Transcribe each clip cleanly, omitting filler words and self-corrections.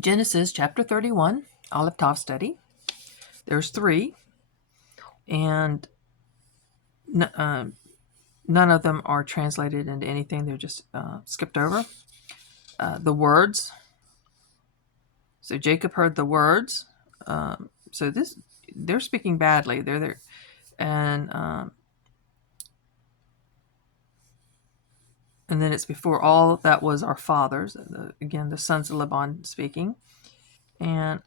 Genesis chapter 31, Aleph Tav study. There's three, and none of them are translated into anything. They're just skipped over. The words. So Jacob heard the words. So they're speaking badly. They're there, and then it's before all that was our fathers. Again, the sons of Laban speaking, and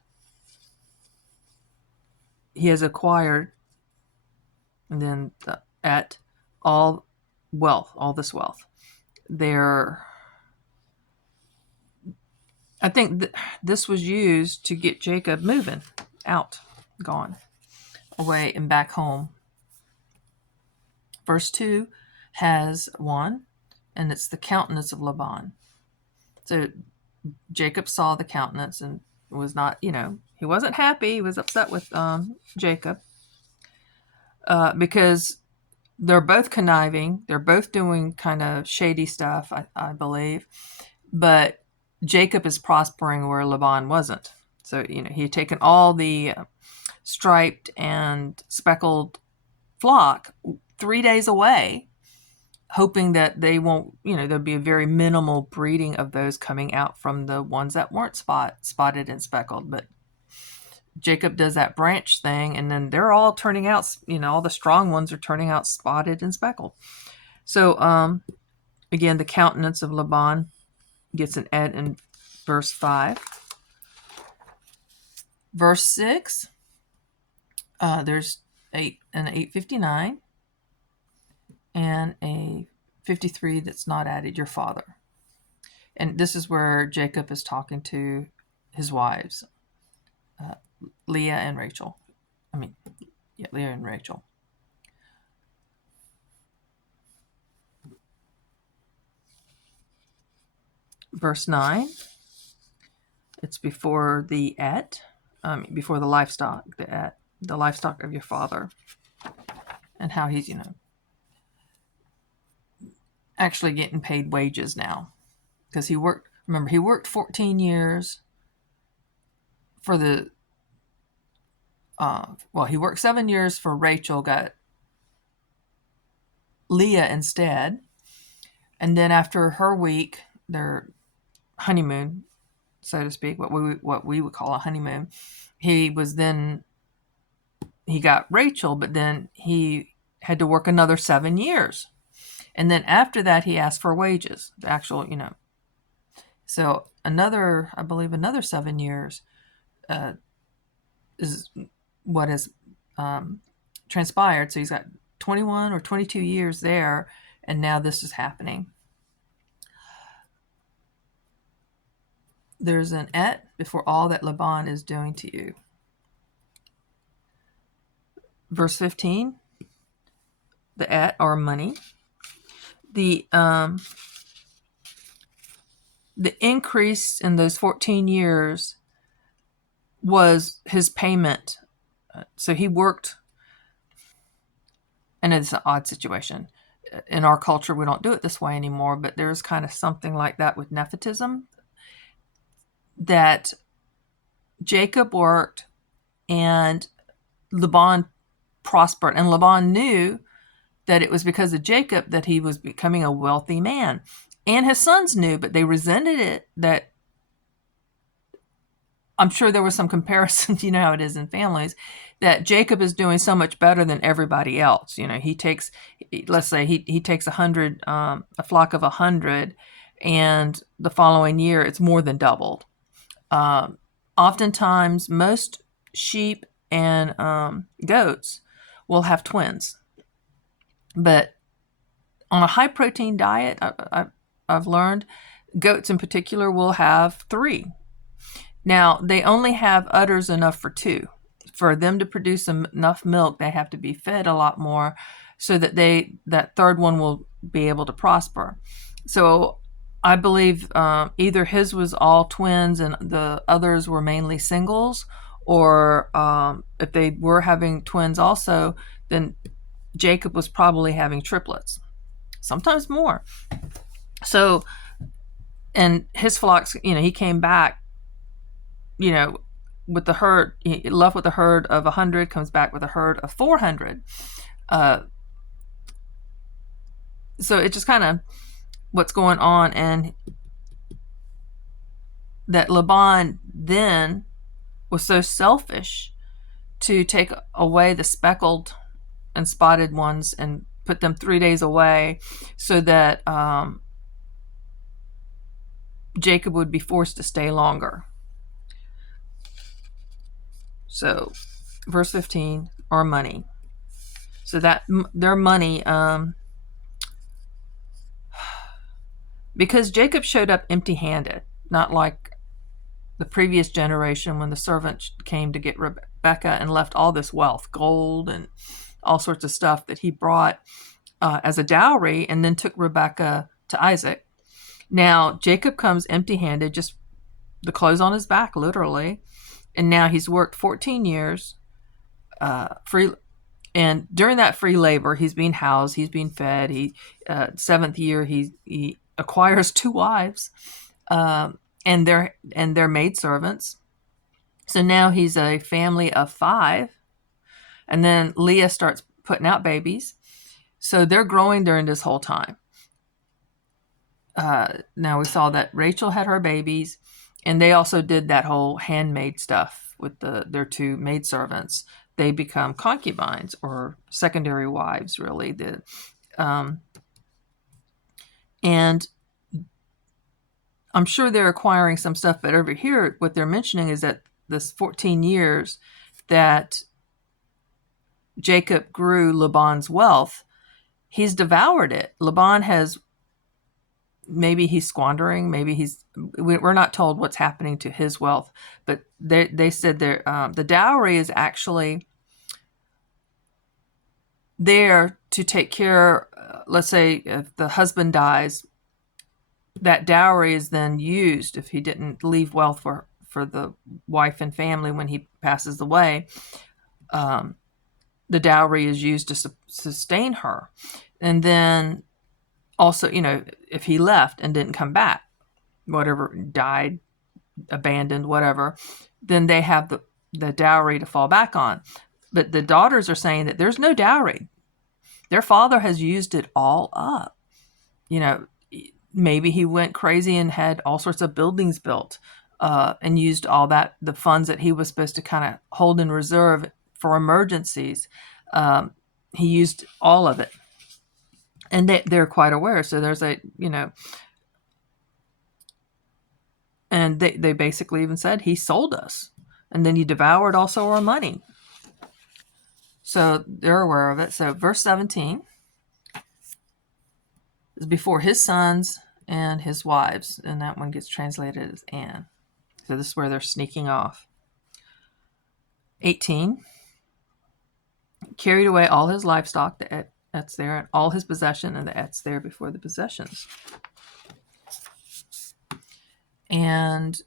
he has acquired, and then at all wealth, all this wealth. I think this was used to get Jacob moving out, gone, away and back home. Verse 2 has one, and it's the countenance of Laban. So Jacob saw the countenance and was not, he wasn't happy. He was upset with Jacob because they're both conniving. They're both doing kind of shady stuff, I believe. But Jacob is prospering where Laban wasn't. So, he had taken all the striped and speckled flock 3 days away, hoping that they won't, there'll be a very minimal breeding of those coming out from the ones that weren't spotted and speckled. But Jacob does that branch thing, and then they're all turning out, all the strong ones are turning out spotted and speckled. So, again, the countenance of Laban gets an ed in verse 5. Verse 6, there's an 859 and a 53 that's not added, your father. And this is where Jacob is talking to his wives, Leah and Rachel. Leah and Rachel. Verse 9, it's before the before the livestock, the livestock of your father, and how he's, actually getting paid wages now. Because he worked 14 years for the, he worked 7 years for Rachel, got Leah instead. And then after her week, their honeymoon, so to speak, what we would call a honeymoon, he got Rachel, but then he had to work another 7 years. And then after that, he asked for wages, the actual, So I believe another 7 years is what has transpired. So he's got 21 or 22 years there, and now this is happening. There's an et before all that Laban is doing to you. Verse 15, the et, or money. The increase in those 14 years was his payment. So he worked, and it's an odd situation. In our culture, we don't do it this way anymore, but there's kind of something like that with nepotism, that Jacob worked and Laban prospered. And Laban knew that it was because of Jacob that he was becoming a wealthy man. And his sons knew, but they resented it. That I'm sure there was some comparison, you know how it is in families, that Jacob is doing so much better than everybody else. He takes, let's say he takes 100, a flock of 100, and the following year it's more than doubled. Oftentimes, most sheep and goats will have twins. But on a high protein diet, I've learned, goats in particular will have 3. Now, they only have udders enough for 2. For them to produce enough milk, they have to be fed a lot more so that that third one will be able to prosper. So I believe either his was all twins and the others were mainly singles, or if they were having twins also, then Jacob was probably having triplets, sometimes more. So, and his flocks, he came back you know, with the herd, he left with a herd of 100, comes back with a herd of 400. So it's just kind of what's going on, and that Laban then was so selfish to take away the speckled and spotted ones and put them 3 days away so that Jacob would be forced to stay longer. So, verse 15, or money. So that their money, because Jacob showed up empty-handed, not like the previous generation when the servant came to get Rebekah and left all this wealth, gold and all sorts of stuff that he brought as a dowry, and then took Rebekah to Isaac. Now Jacob comes empty-handed, just the clothes on his back, literally, and now he's worked 14 years free, and during that free labor, he's being housed, he's being fed. He 7th year, he acquires 2 wives, and they're maidservants. So now he's a family of 5, and then Leah starts putting out babies. So they're growing during this whole time. Now we saw that Rachel had her babies, and they also did that whole handmaid stuff with their 2 maidservants. They become concubines or secondary wives, really. And I'm sure they're acquiring some stuff, but over here, what they're mentioning is that this 14 years that Jacob grew Laban's wealth, he's devoured it. Laban has, maybe he's squandering, maybe we're not told what's happening to his wealth, but they said the dowry is actually there to take care, let's say if the husband dies, that dowry is then used, if he didn't leave wealth for the wife and family when he passes away, the dowry is used to sustain her. And then also, if he left and didn't come back, whatever, died, abandoned, whatever, then they have the dowry to fall back on. But the daughters are saying that there's no dowry. Their father has used it all up. Maybe he went crazy and had all sorts of buildings built and used all that, the funds that he was supposed to kind of hold in reserve for emergencies. He used all of it. And they're quite aware. So there's and they basically even said, he sold us. And then he devoured also our money. So they're aware of it. So verse 17 is before his sons and his wives. And that one gets translated as Anne. So this is where they're sneaking off. 18, carried away all his livestock, the et's there, and all his possession, and the et's there before the possessions. And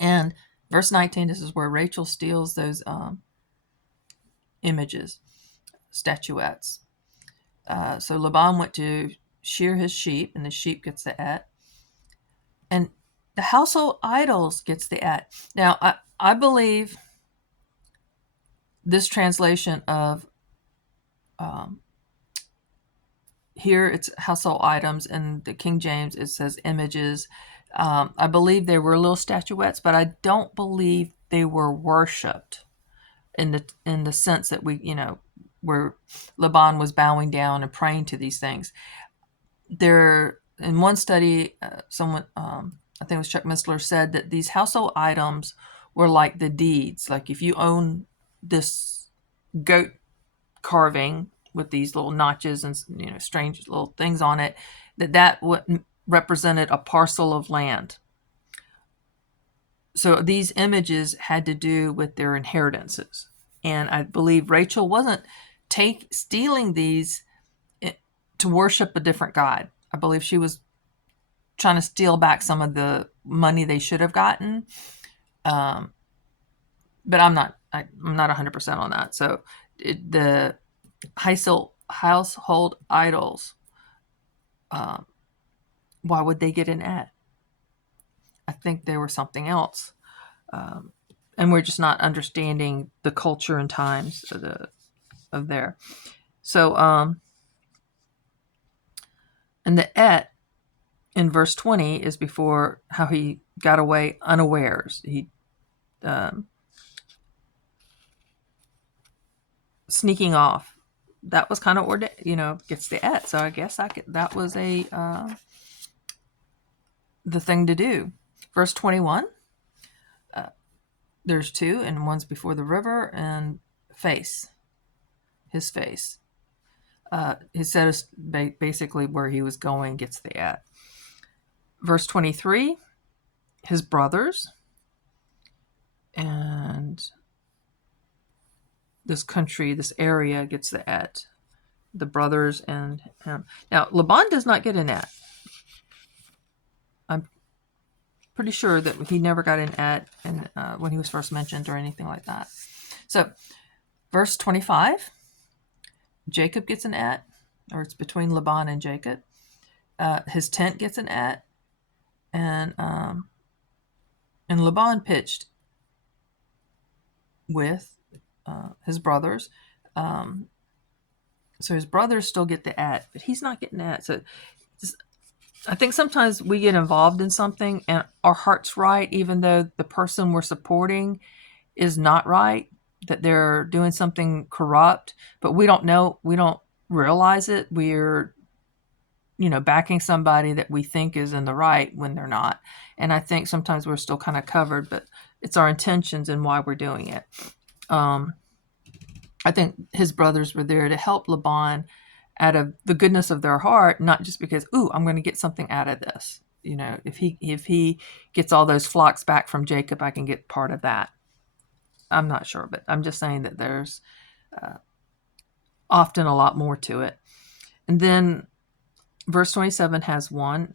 and verse 19, this is where Rachel steals those images, statuettes. So Laban went to shear his sheep, and the sheep gets the et. And the household idols gets the et. Now, I believe this translation of here it's household items, and the King James it says images. I believe they were little statuettes, but I don't believe they were worshipped in the sense that where Laban was bowing down and praying to these things. There, in one study, someone, I think it was Chuck Missler, said that these household items were like the deeds. Like if you own this goat carving with these little notches and strange little things on it, that represented a parcel of land. So these images had to do with their inheritances. And I believe Rachel wasn't stealing these to worship a different god. I believe she was trying to steal back some of the money they should have gotten. But I'm not 100% on that. So the household idols, why would they get an et? I think they were something else. And we're just not understanding the culture and times of there. So, and the et in verse 20 is before how he got away unawares. He sneaking off. That was kind of gets the et. So I guess that was the thing to do. Verse 21. There's two, and one's before the river, and his face. He said basically where he was going gets the et. Verse 23, his brothers, and this country, this area gets the et. The brothers and him. Now, Laban does not get an et. I'm pretty sure that he never got an et when he was first mentioned or anything like that. So, verse 25, Jacob gets an et, or it's between Laban and Jacob. His tent gets an et, and Laban pitched with his brothers. So his brothers still get the et, but he's not getting et. So I think sometimes we get involved in something and our heart's right, even though the person we're supporting is not right, that they're doing something corrupt, but we don't know, we don't realize it. We're, backing somebody that we think is in the right when they're not. And I think sometimes we're still kind of covered, but it's our intentions and why we're doing it. I think his brothers were there to help Laban out of the goodness of their heart, not just because, I'm going to get something out of this. If he gets all those flocks back from Jacob, I can get part of that. I'm not sure, but I'm just saying that there's often a lot more to it. And then verse 27 has one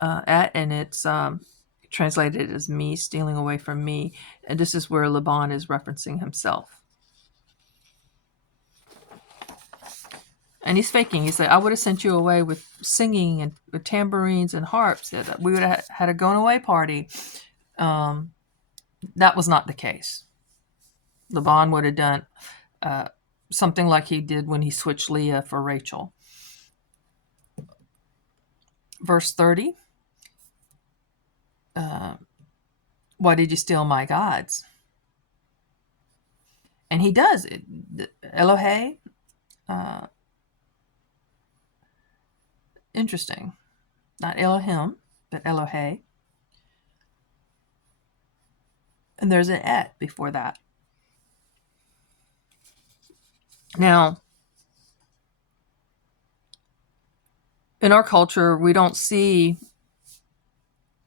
et, and it's translated as me, stealing away from me. And this is where Laban is referencing himself. And he's faking. He said, I would have sent you away with singing and with tambourines and harps. We would have had a going away party. That was not the case. Laban would have done something like he did when he switched Leah for Rachel. Verse 30. Why did you steal my gods? And he does it. Elohe. Interesting. Not Elohim, but Elohe. And there's an et before that. Now, in our culture, we don't see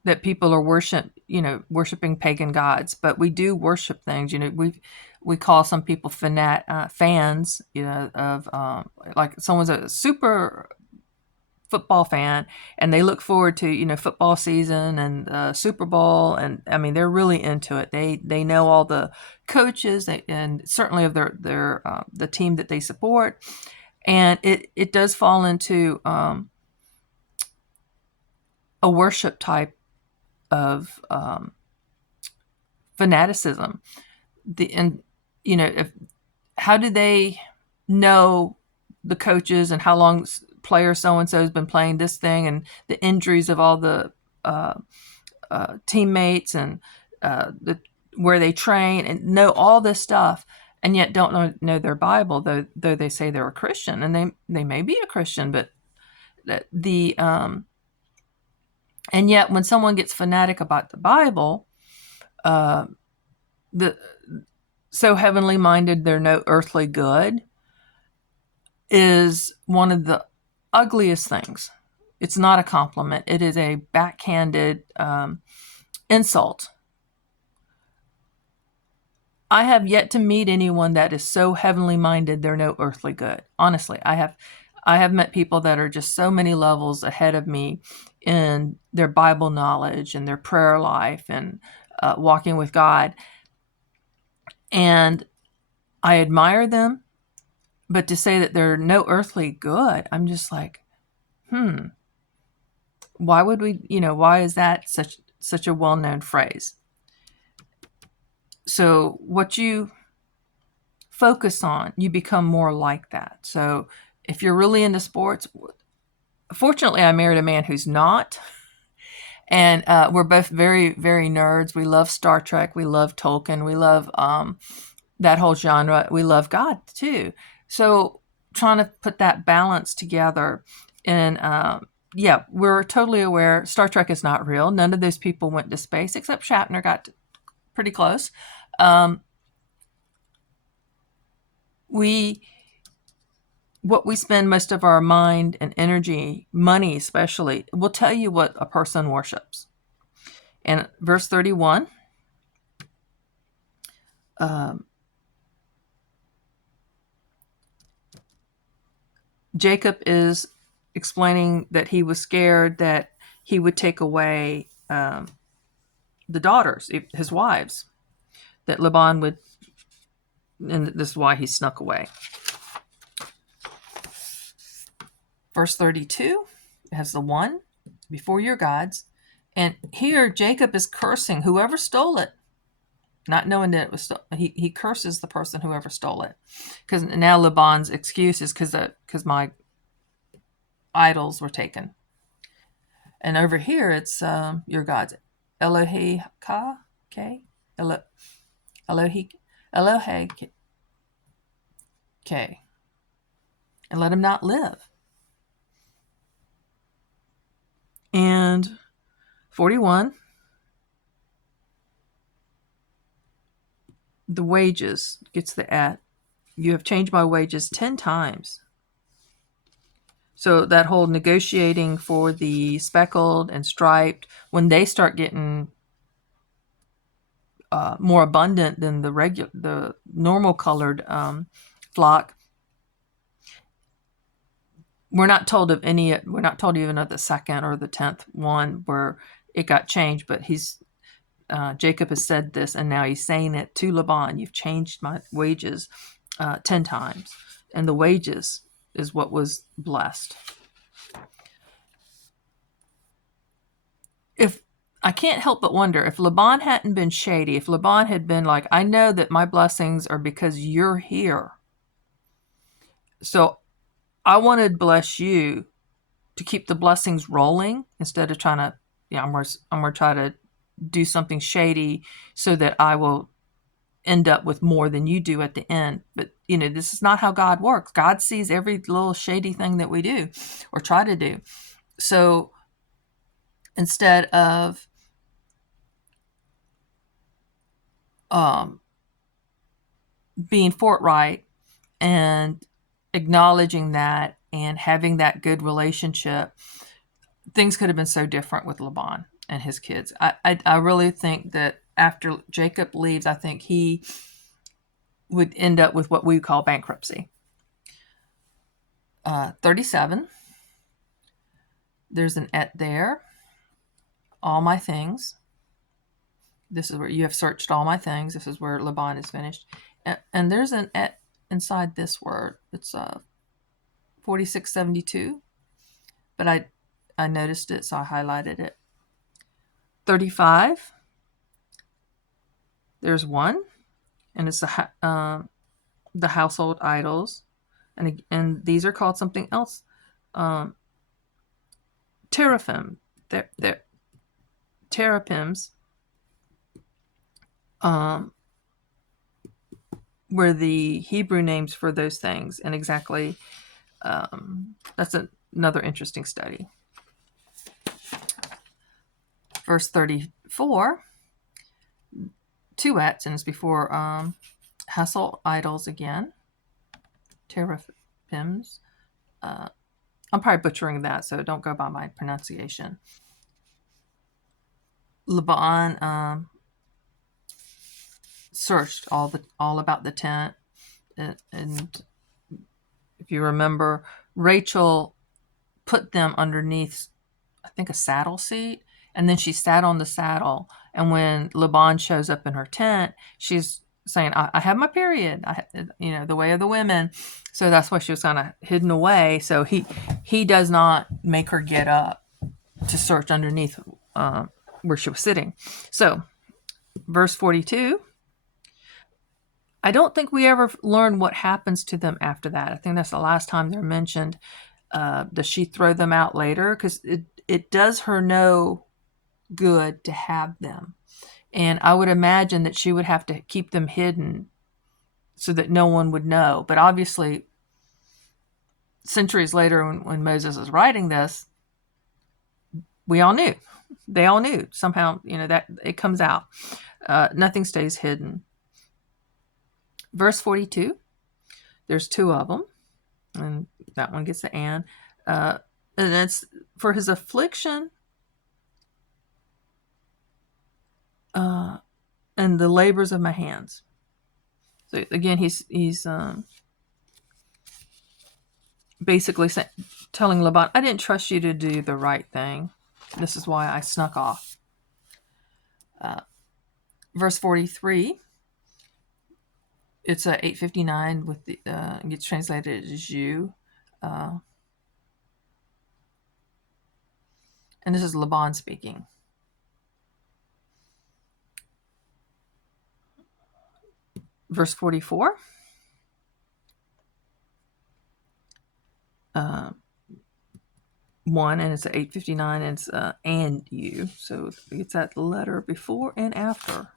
that people are worshiping pagan gods, but we do worship things. We call some people fans, of like someone's a super football fan and they look forward to football season and Super Bowl, and I mean they're really into it. They know all the coaches and certainly of their the team that they support, and it does fall into a worship type of fanaticism. How do they know the coaches and how long player so-and-so has been playing this thing and the injuries of all the teammates and where they train, and know all this stuff, and yet don't know their Bible, though they say they're a Christian, and they may be a Christian, but and yet when someone gets fanatic about the Bible, so heavenly minded they're no earthly good, is one of the ugliest things. It's not a compliment. It is a backhanded insult. I have yet to meet anyone that is so heavenly minded they're no earthly good. Honestly, I have met people that are just so many levels ahead of me in their Bible knowledge and their prayer life and walking with God. And I admire them, but to say that they're no earthly good, I'm just like, why would we, why is that such a well-known phrase. So what you focus on, you become more like that. So if you're really into sports, fortunately, I married a man who's not. And we're both very, very nerds. We love Star Trek. We love Tolkien. We love that whole genre. We love God, too. So trying to put that balance together. And yeah, we're totally aware Star Trek is not real. None of those people went to space, except Shatner got pretty close. What we spend most of our mind and energy, money especially, will tell you what a person worships. And verse 31, Jacob is explaining that he was scared that he would take away the daughters, his wives, that Laban would, and this is why he snuck away. Verse 32 has the one before your gods. And here Jacob is cursing whoever stole it, not knowing that it was stolen. He curses the person whoever stole it. Because now Laban's excuse is because my idols were taken. And over here it's your gods. Elohe ka, okay? Elohe, okay. And let him not live. And 41, the wages gets the at. You have changed my wages 10 times. So that whole negotiating for the speckled and striped, when they start getting more abundant than the normal colored flock, we're not told of any. We're not told even of the second or the 10th one where it got changed. But Jacob has said this, and now he's saying it to Laban. You've changed my wages 10 times, and the wages is what was blessed. If I can't help but wonder if Laban hadn't been shady, if Laban had been like, I know that my blessings are because you're here, so I want to bless you to keep the blessings rolling instead of trying to, I'm going to try to do something shady so that I will end up with more than you do at the end. But, this is not how God works. God sees every little shady thing that we do or try to do. So instead of being forthright and acknowledging that and having that good relationship, things could have been so different with Laban and his kids. I really think that after Jacob leaves, I think he would end up with what we call bankruptcy. 37, there's an et there. All my things. This is where you have searched all my things. This is where Laban is finished. And there's an et inside this word. It's 4672. But I noticed it, so I highlighted it. 35. There's one. And it's the household idols. And these are called something else. Teraphim. They're teraphims. Were the Hebrew names for those things, and exactly that's another interesting study. Verse 34, two ets, and it's before household idols again. Teraphims. I'm probably butchering that, so don't go by my pronunciation. Laban searched all about the tent, and if you remember, Rachel put them underneath, I think, a saddle seat, and then she sat on the saddle. And when Laban shows up in her tent, she's saying, I have my period, the way of the women. So that's why she was kind of hidden away. So he does not make her get up to search underneath where she was sitting. So, verse 42. I don't think we ever learn what happens to them after that. I think that's the last time they're mentioned. Does she throw them out later? Because it does her no good to have them. And I would imagine that she would have to keep them hidden so that no one would know. But obviously, centuries later, when Moses is writing this, we all knew. They all knew. Somehow, that it comes out. Nothing stays hidden. Verse 42, there's two of them. And that one gets the and. And it's for his affliction and the labors of my hands. So again, he's basically telling Laban, I didn't trust you to do the right thing. This is why I snuck off. Verse 43, it's 859 with the gets translated as you. And this is Laban speaking. Verse 44. One, and it's 859, and it's and you. So it's that letter before and after.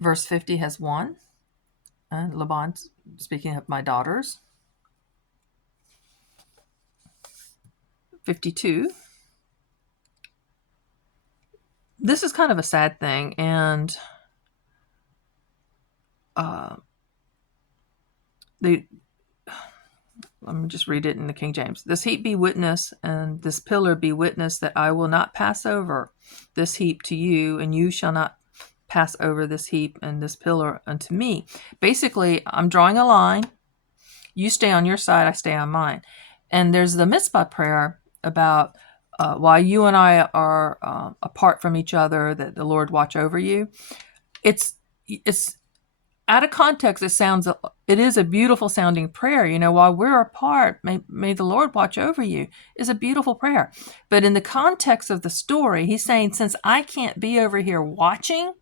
Verse 50 has one. And Laban speaking of my daughters. 52. This is kind of a sad thing, and let me just read it in the King James. This heap be witness, and this pillar be witness that I will not pass over this heap to you, and you shall not pass over this heap and this pillar unto me. Basically, I'm drawing a line. You stay on your side, I stay on mine. And there's the mitzvah prayer about while you and I are apart from each other, that the Lord watch over you. It's out of context. It is a beautiful sounding prayer. While we're apart, may the Lord watch over you is a beautiful prayer. But in the context of the story, he's saying, since I can't be over here watching,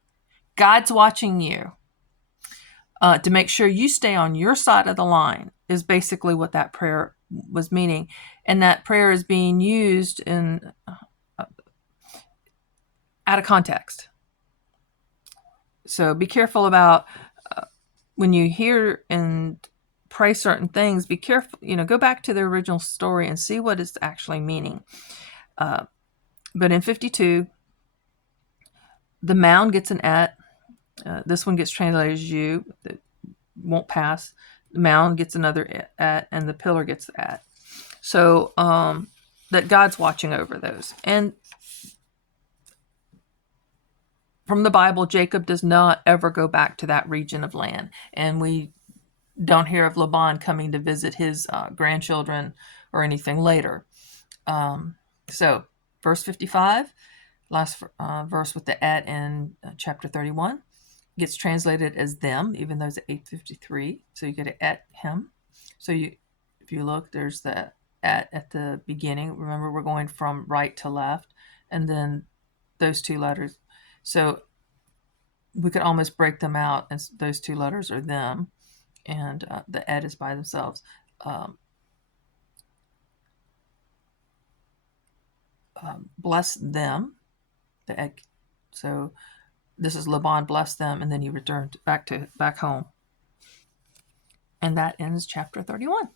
God's watching you to make sure you stay on your side of the line is basically what that prayer was meaning. And that prayer is being used in out of context. So be careful about when you hear and pray certain things, be careful, go back to the original story and see what it's actually meaning. But in 52, the mound gets an at. This one gets translated as you, that won't pass. The mound gets another at, and the pillar gets the at. So that God's watching over those. And from the Bible, Jacob does not ever go back to that region of land. And we don't hear of Laban coming to visit his grandchildren or anything later. So verse 55, last verse with the at in chapter 31, gets translated as them, even though it's 853. So you get an at him. So if you look, there's the at the beginning. Remember, we're going from right to left, and then those two letters. So we could almost break them out, and those two letters are them, and the at is by themselves. Bless them, the at. So this is Laban blessed them, and then he returned back home. And that ends chapter 31.